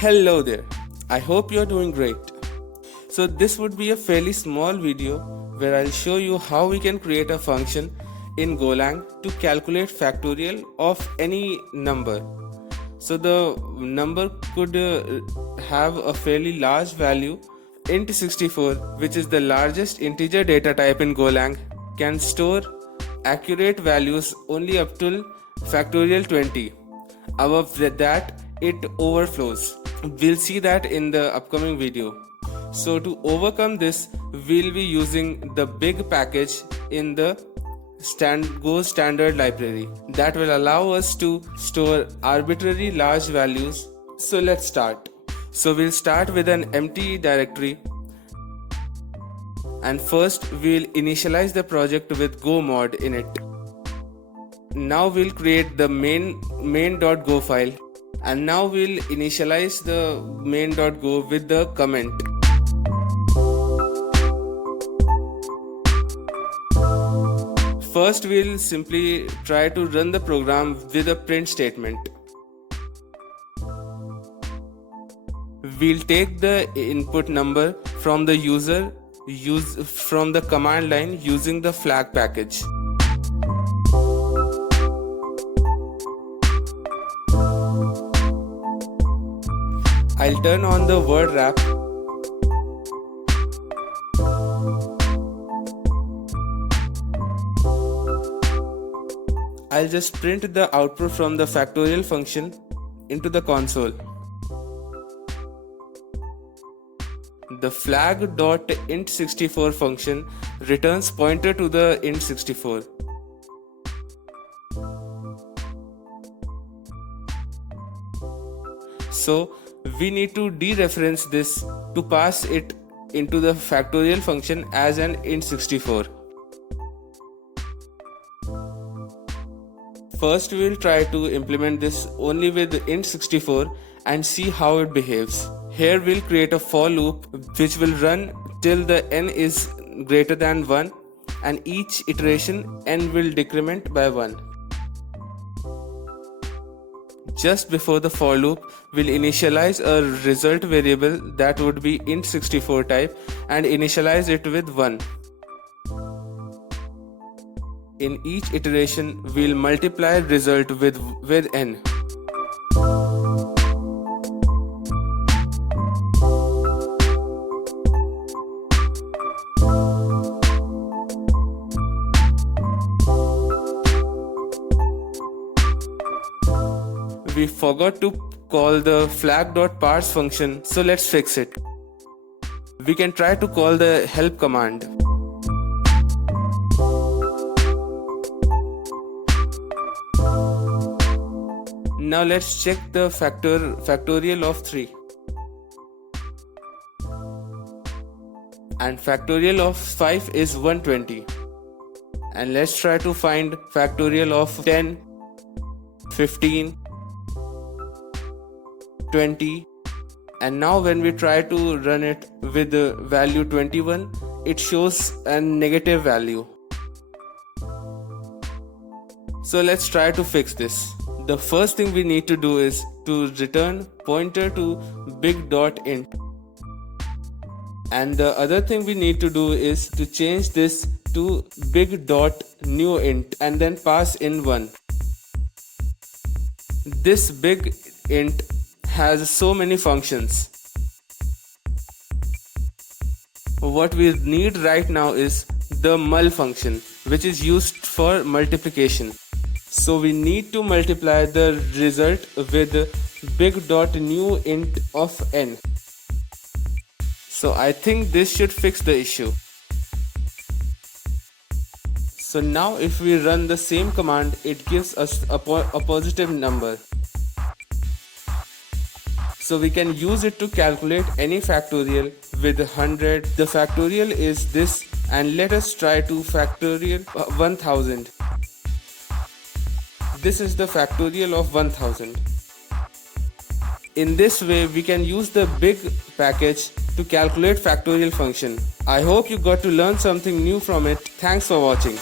Hello there, I hope you're doing great. So this would be a fairly small video where I'll show you how we can create a function in GoLang to calculate factorial of any number. So the number could have a fairly large value. int64, which is the largest integer data type in GoLang, can store accurate values only up till factorial 20. Above that, it overflows. We'll see that in the upcoming video. So to overcome this, we'll be using the big package in the Go standard library that will allow us to store arbitrary large values. So let's start. So we'll start with an empty directory, and first we'll initialize the project with Go mod in it. Now we'll create the main.go file, and now we'll initialize the main.go with the comment. First we'll simply try to run the program with a print statement. We'll take the input number from the user from the command line using the flag package. I'll turn on the word wrap. I'll just print the output from the factorial function into the console. The flag.int64 function returns pointer to the int64. So we need to dereference this to pass it into the factorial function as an int64. First we will try to implement this only with int64 and see how it behaves. Here we'll create a for loop which will run till the n is greater than 1, and each iteration n will decrement by 1. Just before the for loop, we'll initialize a result variable that would be int64 type and initialize it with 1. In each iteration, we'll multiply result with n. We forgot to call the flag.parse function, so let's fix it. We can try to call the help command. Now let's check the factorial of 3. And factorial of 5 is 120. And let's try to find factorial of 10, 15, 20. And now when we try to run it with the value 21, it shows a negative value. So let's try to fix this. The first thing we need to do is to return pointer to big.int, and the other thing we need to do is to change this to big.newInt and then pass in 1. This big int has so many functions. What we need right now is the mul function, which is used for multiplication. So we need to multiply the result with big.newInt of n. So I think this should fix the issue. So now if we run the same command, it gives us a positive number. So we can use it to calculate any factorial with 100. The factorial is this, and let us try to factorial 1000. This is the factorial of 1000. In this way, we can use the big package to calculate factorial function. I hope you got to learn something new from it. Thanks for watching.